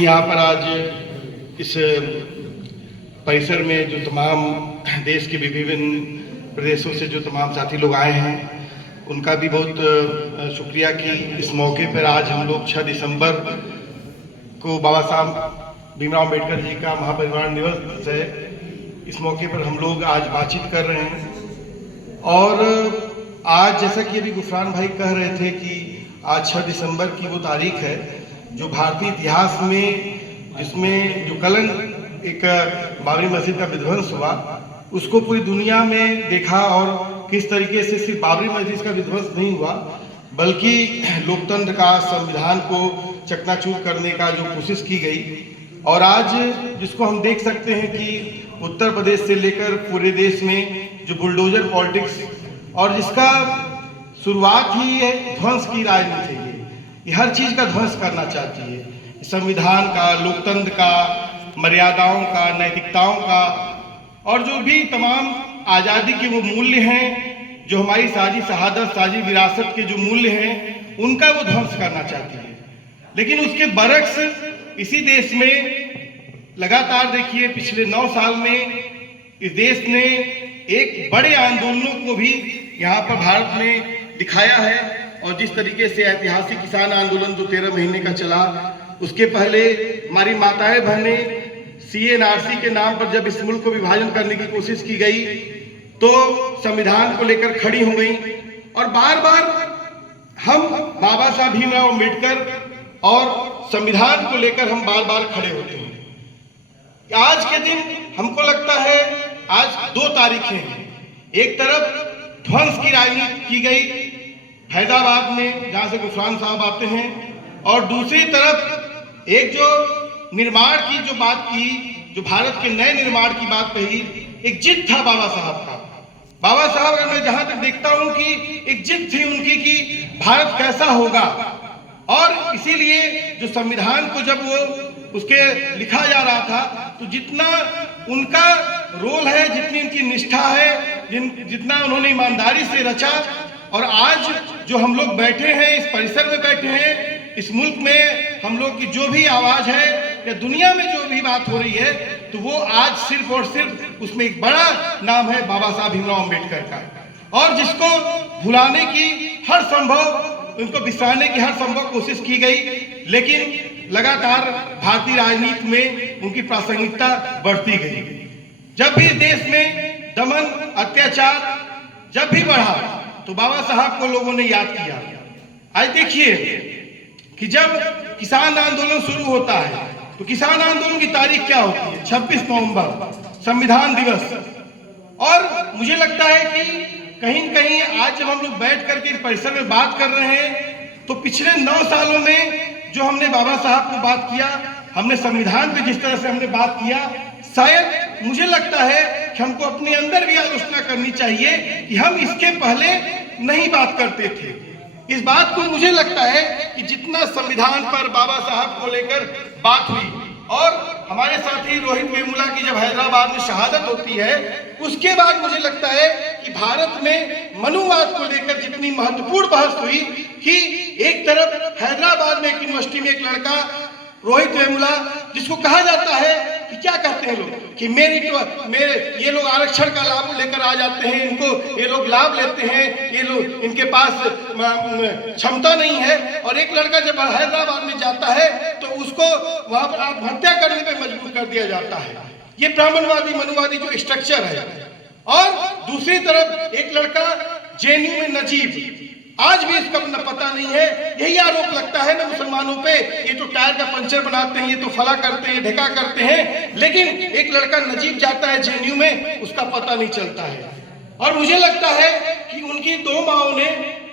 यहाँ पर आज इस परिसर में जो तमाम देश के विभिन्न प्रदेशों से जो तमाम साथी लोग आए हैं, उनका भी बहुत शुक्रिया कि इस मौके पर आज हम लोग 6 दिसंबर को बाबा साहब भीमराव अम्बेडकर जी का महापरिनिर्वाण दिवस है। इस मौके पर हम लोग आज बातचीत कर रहे हैं और आज जैसा कि अभी गुफरान भाई कह रहे थे कि आज 6 दिसंबर की वो तारीख है जो भारतीय इतिहास में जिसमें जो कलंक एक बाबरी मस्जिद का विध्वंस हुआ, उसको पूरी दुनिया में देखा और किस तरीके से सिर्फ बाबरी मस्जिद का विध्वंस नहीं हुआ बल्कि लोकतंत्र का, संविधान को चकनाचूर करने का जो कोशिश की गई। और आज जिसको हम देख सकते हैं कि उत्तर प्रदेश से लेकर पूरे देश में जो बुलडोजर पॉलिटिक्स और जिसका शुरुआत ही है ध्वंस की राजनीति है, ये हर चीज़ का ध्वंस करना चाहती है, संविधान का, लोकतंत्र का, मर्यादाओं का, नैतिकताओं का और जो भी तमाम आज़ादी के वो मूल्य हैं, जो हमारी साझी शहादत, साझी विरासत के जो मूल्य हैं, उनका वो ध्वंस करना चाहती है। लेकिन उसके बरक्स इसी देश में लगातार देखिए पिछले 9 साल में इस देश ने एक बड़े आंदोलनों को भी यहाँ पर भारत में दिखाया है। और जिस तरीके से ऐतिहासिक किसान आंदोलन जो 13 महीने का चला, उसके पहले हमारी माताएं बहनें CNRC के नाम पर जब इस मुल्क को विभाजन करने की कोशिश की गई तो संविधान को लेकर खड़ी हो गई। और बार बार हम बाबा साहब भीमराव अम्बेडकर और संविधान को लेकर हम बार बार खड़े होते हैं। आज के दिन हमको लगता है आज 2 तारीखें हैं। एक तरफ ध्वंस की राजनीति की गई हैदराबाद में जहां से गुफरान साहब आते हैं, और दूसरी तरफ एक जो निर्माण की जो बात की, जो भारत के नए निर्माण की बात कही, एक जिद था बाबा साहब का। बाबा साहब का मैं जहां तक देखता हूं कि एक जिद थी उनकी कि भारत कैसा होगा। और इसीलिए जो संविधान को जब वो उसके लिखा जा रहा था तो जितना उनका रोल है, जितनी उनकी निष्ठा है, जितना उन्होंने ईमानदारी से रचा, और आज जो हम लोग बैठे हैं, इस परिसर में बैठे हैं, इस मुल्क में हम लोग की जो भी आवाज है या दुनिया में जो भी बात हो रही है, तो वो आज सिर्फ और सिर्फ उसमें एक बड़ा नाम है बाबा साहब भीमराव अम्बेडकर का। और जिसको भुलाने की हर संभव, उनको बिसारने की हर संभव कोशिश की गई, लेकिन लगातार भारतीय राजनीति में उनकी प्रासंगिकता बढ़ती गई। जब भी देश में दमन, अत्याचार जब भी बढ़ा तो बाबा साहब को लोगों ने याद किया। आज देखिए कि जब किसान आंदोलन शुरू होता है तो किसान आंदोलन की तारीख क्या होती है? 26 नवंबर, संविधान दिवस। और मुझे लगता है कि कहीं न कहीं आज जब हम लोग बैठ करके परिसर में बात कर रहे हैं तो पिछले 9 सालों में जो हमने बाबा साहब को बात किया, हमने संविधान पे जिस तरह से हमने बात किया, शायद मुझे लगता है कि हमको अपने अंदर भी आलोचना करनी चाहिए कि हम इसके पहले नहीं बात करते थे। इस बात को मुझे लगता है कि जितना संविधान पर बाबा साहब को लेकर बात हुई, और हमारे साथी रोहित वेमुला की जब हैदराबाद में शहादत होती है, उसके बाद मुझे लगता है कि भारत में मनुवाद को लेकर जितनी महत्वपूर्ण बहस हुई कि एक तरफ हैदराबाद में एक यूनिवर्सिटी में एक लड़का रोहित वेमुला, जिसको कहा जाता है कि क्या कहते हैं लोग कि मेरे ये लोग आरक्षण का लाभ लेकर आ जाते हैं, इनको ये लोग लाभ लेते हैं, ये लोग इनके पास क्षमता नहीं है। और एक लड़का जब हैदराबाद में जाता है तो उसको वहां पर आत्महत्या करने पे मजबूर कर दिया जाता है। ये ब्राह्मणवादी मनुवादी जो स्ट्रक्चर है। और दूसरी तरफ एक लड़का JNU में नजीब, आज भी इसका पता नहीं है। यही आरोप लगता है ना मुसलमानों पे, ये तो टायर का पंचर बनाते हैं, ये तो फला करते हैं, ढका करते हैं। लेकिन एक लड़का नजीब जाता है JNU में, उसका पता नहीं चलता है। और मुझे लगता है कि उनकी 2 माओं ने,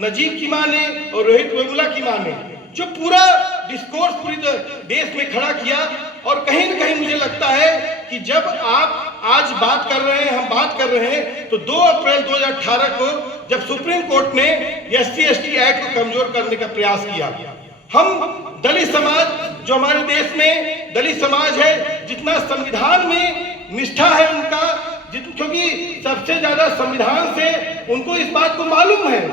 नजीब की मां ने और रोहित वेमुला की मां ने, जो पूरा डिस्कोर्स पूरी देश में खड़ा किया। और कहीं न कहीं मुझे लगता है कि जब आप आज बात कर रहे हैं, हम बात कर रहे हैं, तो 2 अप्रैल 2018 को जब सुप्रीम कोर्ट ने SC/ST एक्ट को कमजोर करने का प्रयास किया, हम दलित समाज, जो हमारे देश में दलित समाज है, जितना संविधान में निष्ठा है उनका, क्योंकि सबसे ज्यादा संविधान से उनको इस बात को मालूम है,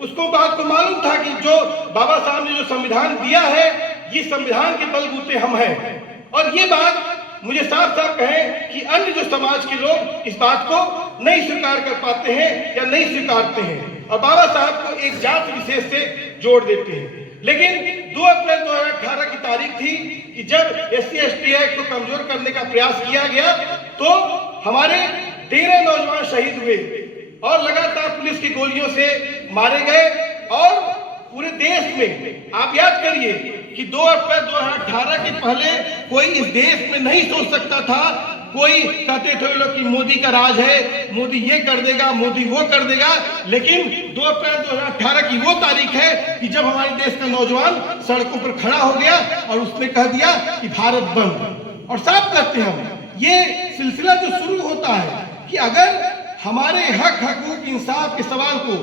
उसको बात को मालूम था कि जो बाबा साहब ने जो संविधान दिया है ये संविधान के बलबूते हम हैं। और ये बात मुझे साफ साफ कहें कि अन्य जो समाज के लोग इस बात को नहीं स्वीकार कर पाते हैं या नहीं स्वीकारते हैं और बाबा साहब को एक जात विशेष से जोड़ देते हैं। लेकिन 2 अप्रैल 2018 की तारीख थी कि जब SC/ST एक्ट को कमजोर करने का प्रयास किया गया तो हमारे 13 नौजवान शहीद हुए और लगातार पुलिस की गोलियों से मारे गए। और पूरे देश में आप याद करिए कि 2 अप्रैल 2018 के पहले कोई इस देश में नहीं सोच सकता था। कोई कहते थे लोग कि मोदी का राज है, मोदी ये कर देगा, मोदी वो कर देगा। लेकिन 2 अप्रैल 2018 की वो तारीख है कि जब हमारे देश का नौजवान सड़कों पर खड़ा हो गया और उसने कह दिया कि भारत बंद। और साफ कहते हैं हम, ये सिलसिला जो शुरू होता है कि अगर हमारे हक हकूक इंसाफ के सवाल को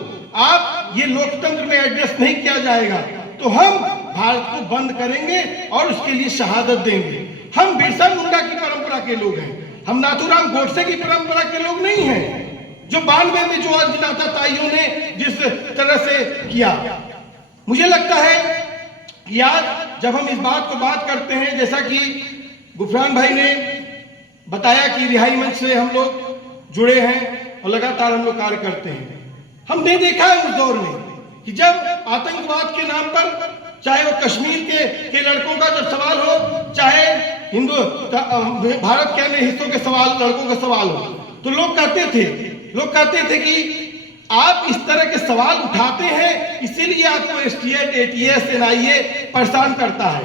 आप ये लोकतंत्र में एड्रेस नहीं किया जाएगा तो हम भारत को बंद करेंगे और उसके लिए शहादत देंगे। हम बिरसा मुंडा की परंपरा के लोग हैं, हम नाथूराम गोडसे की परंपरा के लोग नहीं हैं जो 92 में जो अज्ञाता ताइयों ने जिस तरह से किया। मुझे लगता है कि आज जब हम इस बात को बात करते हैं, जैसा कि गुफरान भाई ने बताया कि रिहाई मंच से हम लोग जुड़े हैं और लगातार हम लोग कार्य करते हैं। हमने देखा है उस दौर में कि जब आतंकवाद के नाम पर, चाहे वो कश्मीर के लड़कों का जब सवाल हो, चाहे हिंदू भारत के अन्य हिस्सों के सवाल, लड़कों का सवाल हो, तो लोग कहते थे कि आप इस तरह के सवाल उठाते हैं इसीलिए आपको STF, ATS, NIA परेशान करता है।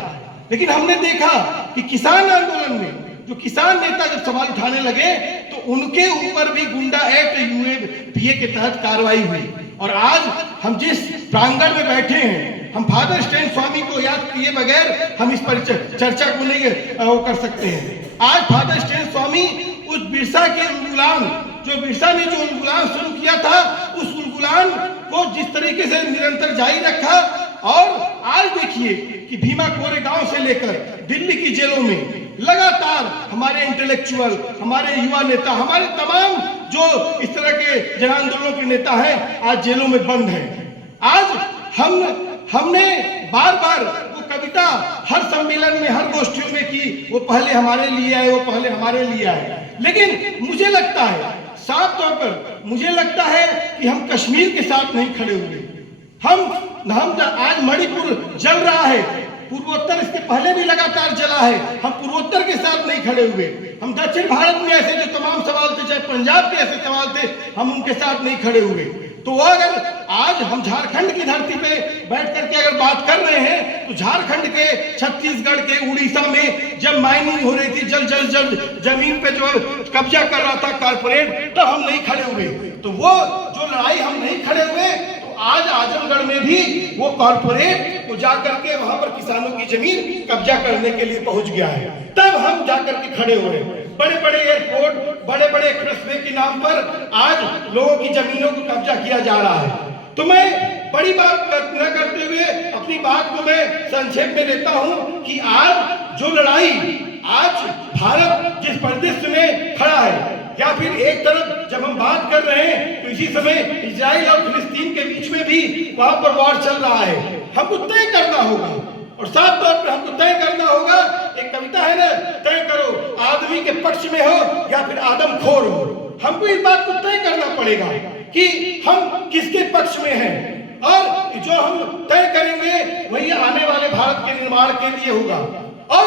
लेकिन हमने देखा कि किसान आंदोलन में जो किसान नेता जब सवाल उठाने लगे तो उनके ऊपर भी गुंडा एक्ट UAPA के तहत कार्रवाई हुई। और आज हम जिस प्रांगण में बैठे हैं, हम फादर स्टैन स्वामी को याद किए बगैर हम इस पर चर्चा को नहीं कर सकते हैं। आज फादर स्टैन स्वामी उस बिरसा के उलगुलान, जो बिरसा ने जो उलगुलान शुरू किया था, उस उलगुलान को जिस तरीके से निरंतर जारी रखा। और आज देखिए कि भीमा कोरेगांव से लेकर दिल्ली की जेलों में लगातार हमारे इंटेलेक्चुअल, हमारे युवा नेता, हमारे तमाम जो इस तरह के जन आंदोलनों के नेता हैं आज जेलों में बंद हैं। आज हमने बार बार वो कविता हर सम्मेलन में, हर गोष्ठियों में की, वो पहले हमारे लिए आए, वो पहले हमारे लिए आए। लेकिन मुझे लगता है, साफ तौर पर मुझे लगता है कि हम कश्मीर के साथ नहीं खड़े हुए। हम आज मणिपुर जल रहा है, पूर्वोत्तर इसके पहले भी लगातार जला है, हम पूर्वोत्तर के साथ नहीं खड़े हुए। हम दक्षिण भारत में ऐसे जो तमाम सवाल थे, चाहे पंजाब के ऐसे सवाल थे, हम उनके साथ नहीं खड़े हुए। तो अगर आज हम झारखंड की धरती पे बैठ करके अगर बात कर रहे हैं तो झारखंड के, छत्तीसगढ़ के, उड़ीसा में जब माइनिंग हो रही थी, जल जमीन पे जो कब्जा कर रहा था कारपोरेट, तब हम नहीं खड़े हुए। तो वो जो लड़ाई हम नहीं खड़े हुए, आज आजमगढ़ में भी वो कॉर्पोरेट वो जाकर के वहां पर किसानों की जमीन कब्जा करने के लिए पहुंच गया है। तब हम जाकर के खड़े हुए। बड़े बड़े एयरपोर्ट, बड़े बड़े एक्सप्रेसवे के नाम पर आज लोगों की जमीनों को कब्जा किया जा रहा है। तो मैं बड़ी बात न करते हुए अपनी बात को मैं संक्षेप में लेता हूं कि आज जो लड़ाई, आज भारत जिस परिदृश्य में खड़ा है, या फिर एक तरफ जब हम बात कर रहे हैं तो इसी समय इजराइल और फिलिस्तीन के बीच में भी वहां पर वार चल रहा है। हमको तय करना होगा और साफ तौर पर हमको तय करना होगा। एक कविता है ना, तय करो आदमी के पक्ष में हो या फिर आदमखोर हो। हमको इस बात को तय करना पड़ेगा कि हम किसके पक्ष में हैं, और जो हम तय करेंगे वही आने वाले भारत के निर्माण के लिए होगा। और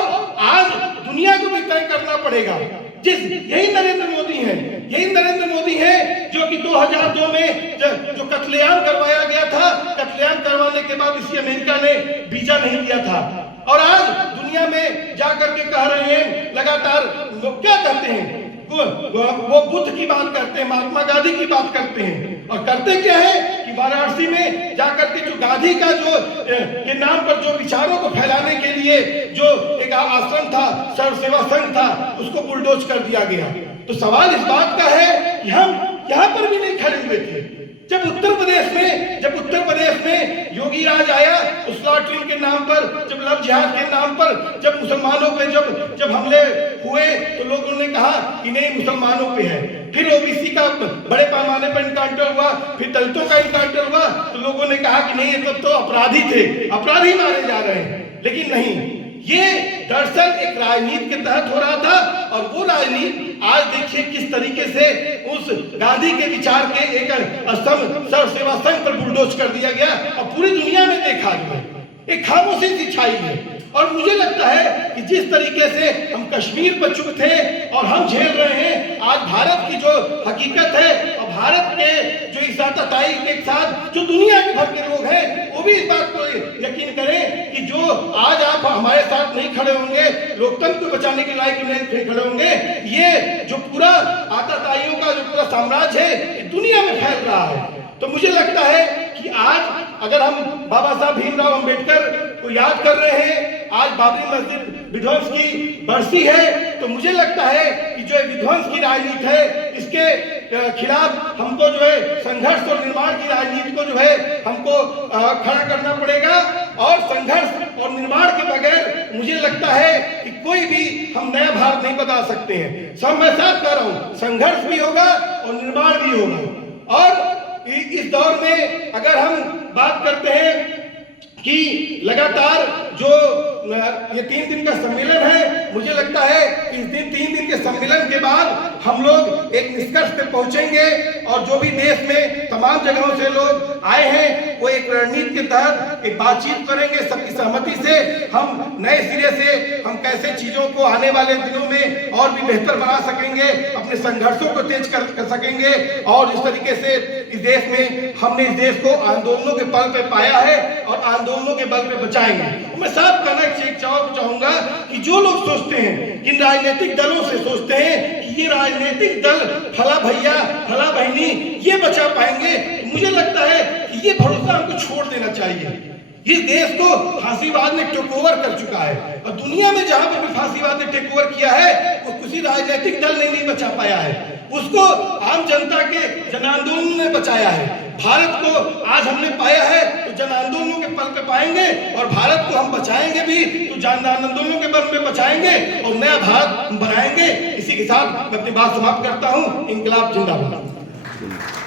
आज दुनिया को भी तय करना पड़ेगा। यही नरेंद्र मोदी है जो कि 2002 में जो कत्लेआम करवाया गया था, कत्लेआम करवाने के बाद इसी अमेरिका ने वीजा नहीं दिया था। और आज दुनिया में जाकर के कह रहे हैं, लगातार लोग क्या कहते हैं, वो बुद्ध की बात करते हैं, महात्मा गांधी की बात करते हैं, और करते क्या है कि वाराणसी में जाकर के जो गांधी का जो के नाम पर जो विचारों को फैलाने के लिए जो एक आश्रम था, सर्व सेवा संघ था, उसको बुलडोज कर दिया गया। तो सवाल इस बात का है कि हम यहाँ पर भी नहीं खड़े हुए थे। जब उत्तर प्रदेश में योगी राज आया, उस लॉटरी के नाम पर, जब लव जिहाद के नाम पर जब मुसलमानों पे जब हमले हुए तो लोगों ने कहा कि नहीं मुसलमानों पे है। फिर ओबीसी का बड़े पैमाने पर इनकाउंटर हुआ, फिर दलितों का इनकाउंटर हुआ, तो लोगों ने कहा कि नहीं ये सब तो अपराधी थे, अपराधी मारे जा रहे हैं। लेकिन नहीं, ये दरअसल एक राजनीति के तहत हो रहा था। और वो राजनीति आज देखिए किस तरीके से उस गांधी के विचार के एक स्तंभ सर्व सेवा संघ पर बुलडोज कर दिया गया और पूरी दुनिया में देखा गया, एक खामोशी सी छाई है। और मुझे लगता है कि जिस तरीके से हम कश्मीर पर चुप थे और हम झेल रहे हैं, आज भारत की जो हकीकत है और भारत के जो इस आतताई के साथ जो दुनिया के भर के लोग हैं वो भी इस बात को यकीन करें कि जो आज आप हमारे साथ नहीं खड़े होंगे, लोकतंत्र को बचाने के लायक नहीं खड़े होंगे, ये जो पूरा आतताइयों का जो पूरा साम्राज्य है दुनिया में फैल रहा है। तो मुझे लगता है कि आज अगर हम बाबा साहब भीमराव अंबेडकर को याद कर रहे हैं, आज बाबरी मस्जिद विध्वंस की बरसी है, तो मुझे लगता है कि जो विध्वंस की राजनीति है इसके खिलाफ हमको जो है संघर्ष और निर्माण की राजनीति को जो है हमको खड़ा करना पड़ेगा। और संघर्ष और निर्माण के बगैर मुझे लगता है कि कोई भी हम नया भारत नहीं बना सकते हैं। सब मैं साफ कह रहा हूँ, संघर्ष भी होगा और निर्माण भी होगा। और इस दौर में अगर हम बात करते हैं कि लगातार जो ये 3 दिन का सम्मेलन है, मुझे लगता है कि इस 3 दिन के सम्मेलन के बाद हम लोग एक निष्कर्ष पे पहुंचेंगे और जो भी देश में तमाम जगहों से लोग आए हैं वो एक रणनीति के तहत एक बातचीत करेंगे, सबकी सहमति से हम नए सिरे से हम कैसे चीजों को आने वाले दिनों में और भी बेहतर बना सकेंगे, अपने संघर्षों को तेज कर सकेंगे। और इस तरीके से इस देश में हमने इस देश को आंदोलनों के बल पे पाया है और आंदोलनों के बल पे बचाएंगे। मैं साफ कहना चाहूंगा कि जो लोग सोचते हैं, किन राजनीतिक दलों से सोचते हैं कि ये राजनीतिक दल फला भैया फला बहनी ये बचा पाएंगे, मुझे लगता है कि ये भरोसा हमको छोड़ देना चाहिए। इस देश को फांसीवाद ने टेक ओवर कर चुका है और दुनिया में जहां पर भी फांसीवाद ने टेक ओवर किया है वो किसी राजनीतिक दल ने नहीं बचा पाया है, उसको आम जनता के जन आंदोलन ने बचाया है। भारत को आज हमने पाया है तो जन आंदोलनों के पल पे पाएंगे और भारत को हम बचाएंगे भी तो जन आंदोलनों के बल में बचाएंगे और नया भारत बनाएंगे। इसी के साथ मैं अपनी बात समाप्त करता हूँ। इंकलाब जिंदाबाद।